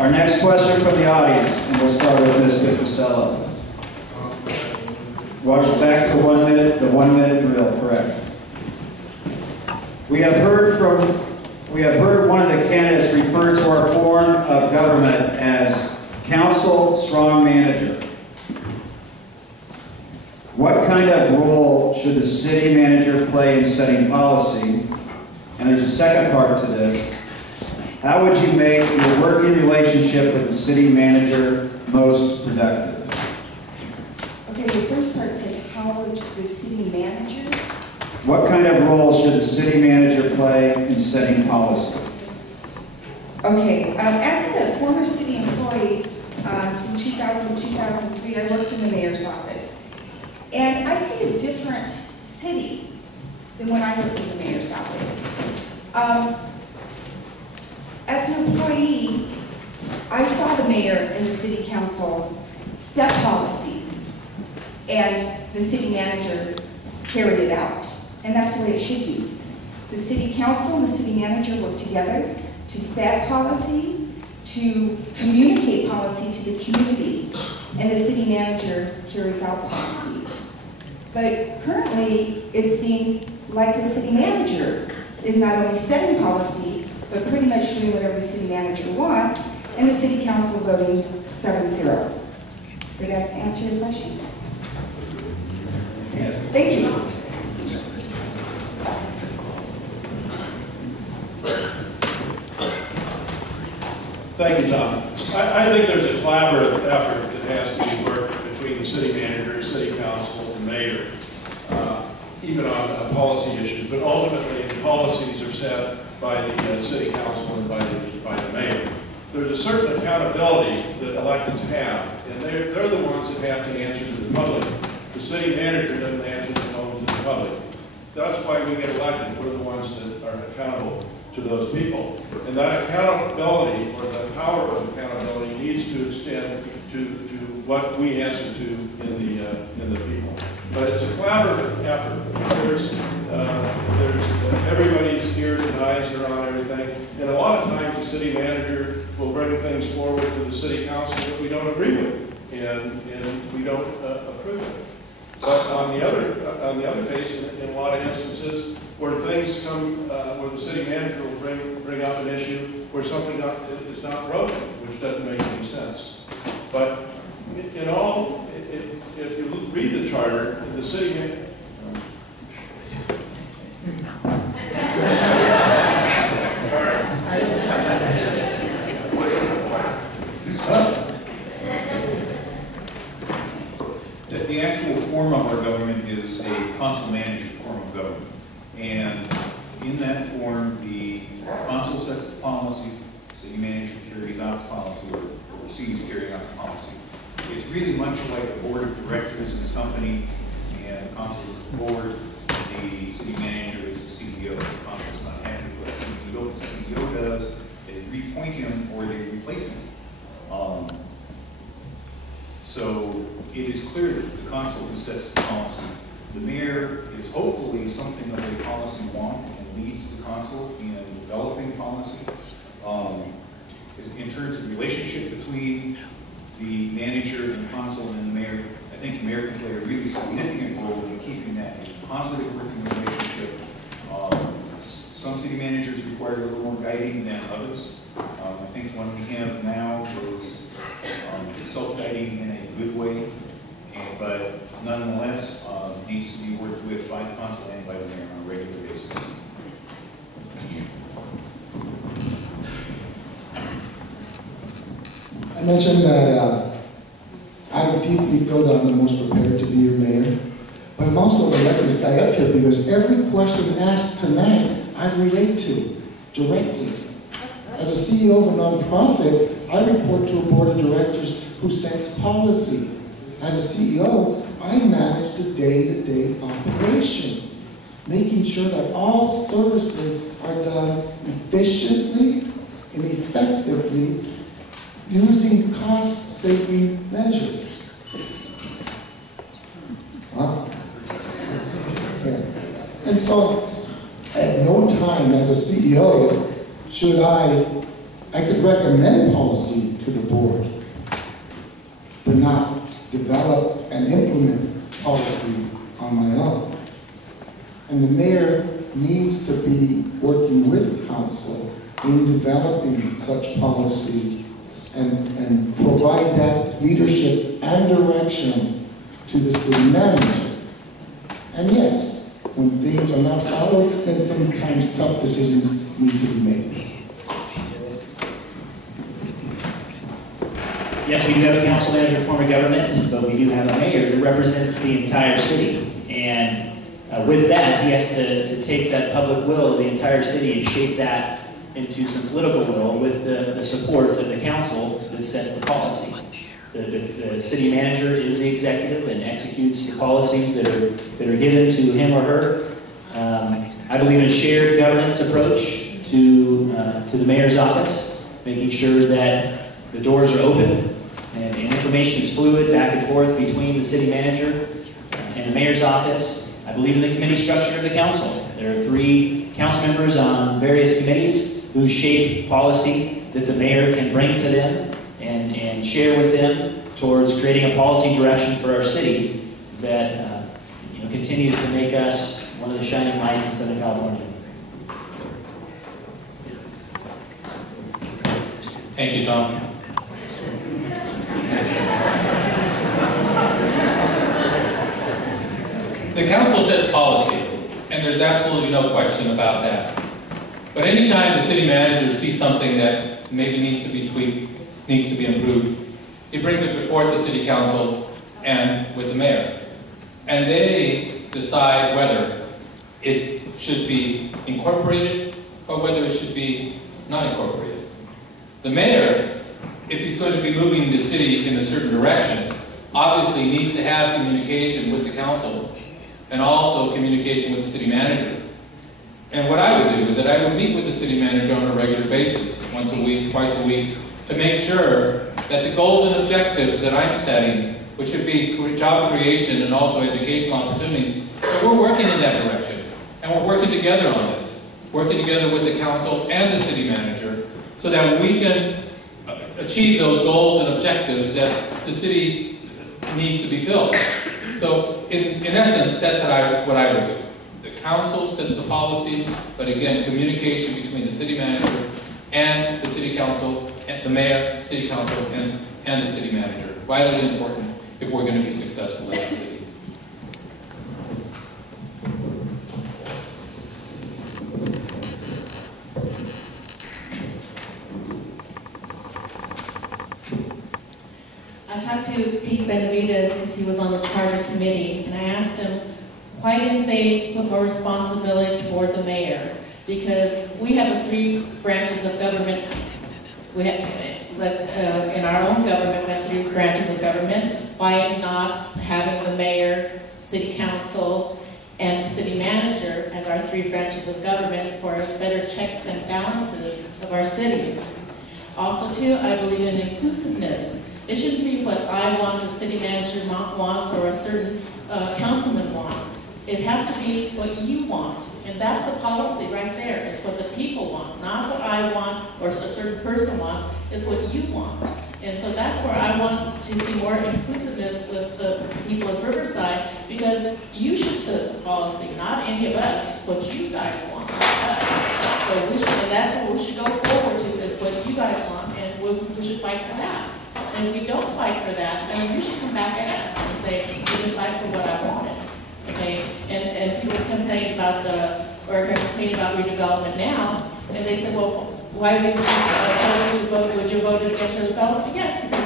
Our next question from the audience, and we'll start with Ms. Petrosello. Welcome back to 1 minute, the 1 minute drill, correct. We have heard one of the candidates refer to our form of government as council strong manager. What kind of role should the city manager play in setting policy? And there's a second part to this. How would you make your working relationship with the city manager most productive? Okay, the first part said, how would the city manager? What kind of role should the city manager play in setting policy? Okay, as a former city employee from 2000 to 2003, I worked in the mayor's office. And I see a different city than when I worked in the mayor's office. As an employee, I saw the mayor and the city council set policy, and the city manager carried it out. And that's the way it should be. The city council and the city manager work together to set policy, to communicate policy to the community, and the city manager carries out policy. But currently, it seems like the city manager is not only setting policy, but pretty much doing whatever the city manager wants, and the city council voting 7-0. Did that answer your question? Yes. Thank you. Thank you, Tom. I think there's a collaborative effort that has to be worked between the city manager, city council, and mayor, even on policy issues. But ultimately, the policies are set by the city council and by the mayor. There's a certain accountability that electeds have, and they're the ones that have to answer to the public. The city manager doesn't answer the phone to the public. That's why we get elected. We're the ones that are accountable to those people. And that accountability, or the power of accountability, needs to extend to what we answer to in the people. But it's a collaborative effort. There's everybody's ears and eyes are on everything. And a lot of times the city manager will bring things forward to the city council that we don't agree with, and we don't approve it. But on the other case, in a lot of instances, where things come, where the city manager will bring up an issue where something is not broken, which doesn't make any sense. But in all, if you read the charter, the city manager. The actual form of our government is a council manager form of government. And in that form, the council sets the policy, city manager carries out the policy, or oversees carrying out the policy. It's really much like a board of directors in a company, and the council is the board, the city manager is the CEO. The council's not happy with what the CEO does, they reappoint him or they replace him. So it is clear that the council who sets the policy. The mayor is hopefully something of a policy wonk and leads the council in developing policy. In terms of the relationship between the manager and the council and the mayor, I think the mayor can play a really significant role in keeping that a positive working relationship. Some city managers require a little more guiding than others. I think the one we have now is self-guiding in a good way, but nonetheless needs to be worked with by the council and by the mayor on a regular basis. I mentioned that I deeply feel that I'm the most prepared to be your mayor, but I'm also the luckiest guy up here because every question asked tonight I relate to directly. As a CEO of a nonprofit, I report to a board of directors who sets policy. As a CEO, I manage the day-to-day operations, making sure that all services are done efficiently and effectively using cost-saving measures. Wow. Yeah. And so, at no time as a CEO should I I could recommend policy to the board, but not develop and implement policy on my own. And the mayor needs to be working with council in developing such policies and provide that leadership and direction to the city manager. And yes, when things are not followed, then sometimes tough decisions need to be made. Yes, we do have a council manager form of government, but we do have a mayor that represents the entire city. And with that, he has to take that public will of the entire city and shape that into some political will with the support of the council that sets the policy. The city manager is the executive and executes the policies that are given to him or her. I believe in a shared governance approach to the mayor's office, making sure that the doors are open and information is fluid back and forth between the city manager and the mayor's office. I believe in the committee structure of the council. There are 3 council members on various committees who shape policy that the mayor can bring to them and share with them towards creating a policy direction for our city that continues to make us one of the shining lights in Southern California. Thank you, Tom. The council sets policy, and there's absolutely no question about that. But anytime the city manager sees something that maybe needs to be tweaked, needs to be improved, he brings it before the city council and with the mayor. And they decide whether it should be incorporated or whether it should be not incorporated. The mayor, if he's going to be moving the city in a certain direction, obviously needs to have communication with the council and also communication with the city manager. And what I would do is that I would meet with the city manager on a regular basis, once a week, twice a week, to make sure that the goals and objectives that I'm setting, which would be job creation and also educational opportunities, that we're working in that direction. And we're working together on this, working together with the council and the city manager, so that we can achieve those goals and objectives that the city needs to be filled. So in essence, that's what I would do. The council sets the policy, but again, communication between the city manager and the city council, and the mayor, city council, and the city manager. Vitally important if we're going to be successful as a city. I talked to Pete Benavidez since he was on the charter committee, and I asked him, why didn't they put more responsibility toward the mayor? Because we have the 3 branches of government. We have, in our own government, we have 3 branches of government. Why not having the mayor, city council, and the city manager as our 3 branches of government for better checks and balances of our city? Also, too, I believe in inclusiveness. It shouldn't be what I want, or city manager wants, or a certain councilman wants. It has to be what you want. And that's the policy right there. It's what the people want, not what I want or a certain person wants. It's what you want. And so that's where I want to see more inclusiveness with the people of Riverside, because you should set the policy, not any of us. It's what you guys want, not us. So and that's what we should go forward to, is what you guys want, and we should fight for that. And if we don't fight for that, then you should come back at us and say, you didn't fight for what I wanted. Okay? And people complain about redevelopment now, and they say, well, why would you vote against redevelopment? Yes, because